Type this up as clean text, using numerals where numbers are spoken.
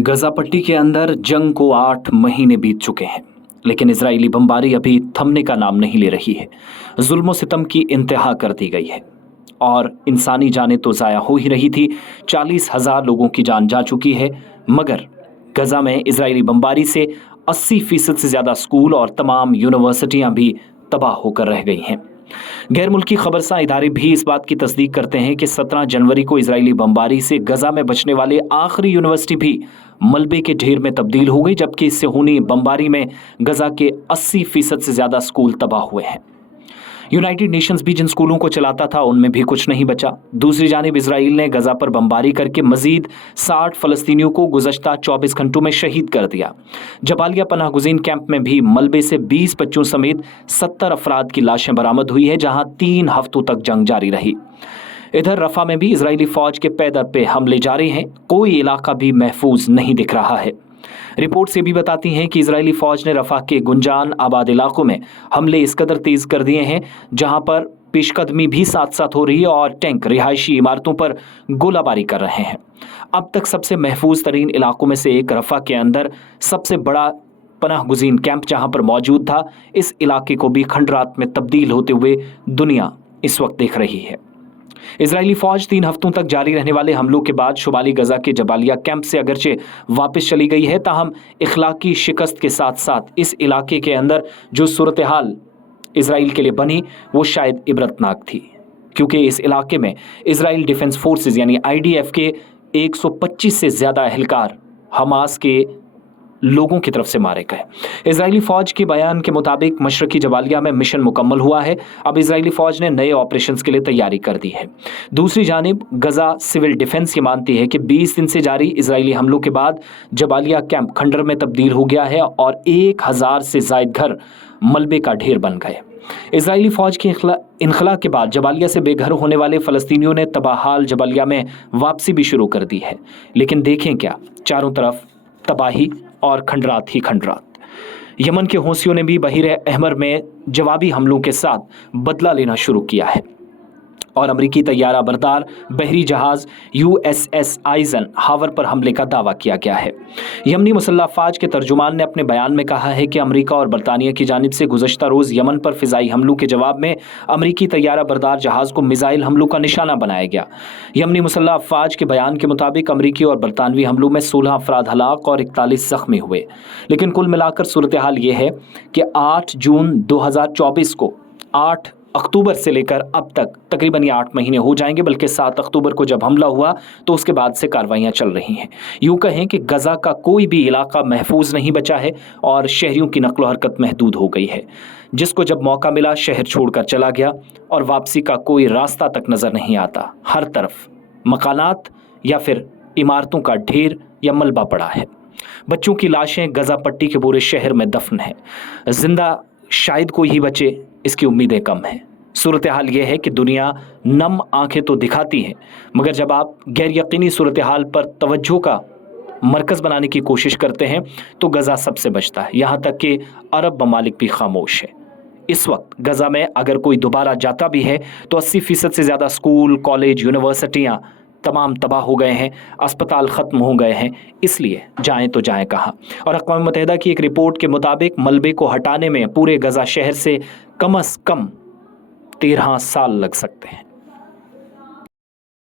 गजा पट्टी के अंदर जंग को 8 महीने बीत चुके हैं, लेकिन इजरायली बमबारी अभी थमने का नाम नहीं ले रही है। जुल्म सितम की इंतहा कर दी गई है और इंसानी जानें तो ज़ाया हो ही रही थी। 40,000 लोगों की जान जा चुकी है, मगर गजा में इजरायली बमबारी से 80% से ज़्यादा स्कूल और तमाम यूनिवर्सिटियां भी तबाह होकर रह गई हैं। गैर मुल्की खबरसां इदारे भी इस बात की तस्दीक करते हैं कि 17 जनवरी को इजरायली बमबारी से गजा में बचने वाले आखिरी यूनिवर्सिटी भी मलबे के ढेर में तब्दील हो गई, जबकि इससे हुई बमबारी में गजा के 80% से ज्यादा स्कूल तबाह हुए हैं। यूनाइटेड नेशंस भी जिन स्कूलों को चलाता था उनमें भी कुछ नहीं बचा। दूसरी जानिब इसराइल ने गजा पर बमबारी करके मजीद 60 फलस्तीनियों को गुज़श्ता 24 घंटों में शहीद कर दिया। जबालिया पनाह गुज़ीन कैंप में भी मलबे से 20 बच्चों समेत 70 अफराद की लाशें बरामद हुई है, जहां 3 हफ्तों तक जंग जारी रही। इधर रफा में भी इजरायली फौज के पैदर पे हमले जारी हैं, कोई इलाका भी महफूज नहीं दिख रहा है। रिपोर्ट से भी बताती हैं कि इजरायली फौज ने रफा के गुंजान आबाद इलाकों में हमले इस कदर तेज कर दिए हैं, जहां पर पेशकदमी भी साथ साथ हो रही है और टैंक रिहायशी इमारतों पर गोलाबारी कर रहे हैं। अब तक सबसे महफूज तरीन इलाकों में से एक रफा के अंदर सबसे बड़ा पनाह गुज़ीन कैंप जहां पर मौजूद था, इस इलाके को भी खंडरात में तब्दील होते हुए दुनिया इस वक्त देख रही है। इजरायली फौज 3 हफ्तों तक जारी रहने वाले हमलों के बाद शुमाली गजा के जबालिया कैंप से अगरचे वापस चली गई है, ताहम इखलाकी शिकस्त के साथ साथ इस इलाके के अंदर जो सूरत हाल इजराइल के लिए बनी वो शायद इबरतनाक थी, क्योंकि इस इलाके में इजराइल डिफेंस फोर्सेस यानी IDF के 125 से ज़्यादा एहलकार हमास के लोगों की तरफ से मारे गए। इजरायली फौज के बयान के मुताबिक मशरकी जबालिया में मिशन मुकम्मल हुआ है। अब इजरायली फौज ने नए ऑपरेशंस के लिए तैयारी कर दी है। दूसरी जानिब गजा सिविल डिफेंस ये मानती है कि 20 दिन से जारी इजरायली हमलों के बाद जबालिया कैंप खंडर में तब्दील हो गया है और 1000 से जायद घर मलबे का ढेर बन गए। इजरायली फौज की इनखला के बाद जबालिया से बेघर होने वाले फलस्तीनियों ने तबाहाल जबालिया में वापसी भी शुरू कर दी है, लेकिन देखें क्या, चारों तरफ तबाही और खंडरात ही खंडरात। यमन के हौसियों ने भी बहीर अहमर में जवाबी हमलों के साथ बदला लेना शुरू किया है और अमरीकी तैयारा बरदार बहरी जहाज USS आइजन हावर पर हमले का दावा किया गया है। यमनी मुसल्लह अफवाज के तर्जुमान ने अपने बयान में कहा है कि अमरीका और बरतानिया की जानिब से गुज़श्ता रोज़ यमन पर फ़िज़ाई हमलों के जवाब में अमरीकी तैयारा बरदार जहाज़ को मिसाइल हमलों का निशाना बनाया गया। यमनी मुसल्लह अफवाज के बयान के मुताबिक अमरीकी और बरतानवी हमलों में 16 अफराद हलाक और 41 ज़ख्मी हुए, लेकिन कुल मिलाकर सूरत हाल ये है कि 8 जून 2024 को 8 अक्टूबर से लेकर अब तक तकरीबन ये 8 महीने हो जाएंगे, बल्कि 7 अक्टूबर को जब हमला हुआ तो उसके बाद से कार्रवाइयाँ चल रही हैं। यूँ कहें कि गजा का कोई भी इलाका महफूज नहीं बचा है और शहरियों की नक्लो हरकत महदूद हो गई है। जिसको जब मौका मिला शहर छोड़कर चला गया और वापसी का कोई रास्ता तक नज़र नहीं आता। हर तरफ मकानात या फिर इमारतों का ढेर या मलबा पड़ा है। बच्चों की लाशें गजा पट्टी के पूरे शहर में दफन है। जिंदा शायद कोई ही बचे, इसकी उम्मीदें कम हैं। सूरत हाल यह है कि दुनिया नम आंखें तो दिखाती है, मगर जब आप गैर यकीनी सूरत हाल पर तवज्जो का मरकज़ बनाने की कोशिश करते हैं तो गजा सबसे बचता है। यहाँ तक कि अरब ममालिक भी खामोश है। इस वक्त गजा में अगर कोई दोबारा जाता भी है तो 80% से ज़्यादा स्कूल, कॉलेज, यूनिवर्सिटियाँ तमाम तबाह हो गए हैं, अस्पताल ख़त्म हो गए हैं। इसलिए जाएं तो जाएं कहाँ। और अक़वाम मुत्तहिदा की एक रिपोर्ट के मुताबिक मलबे को हटाने में पूरे गजा शहर से कम 13 साल लग सकते हैं।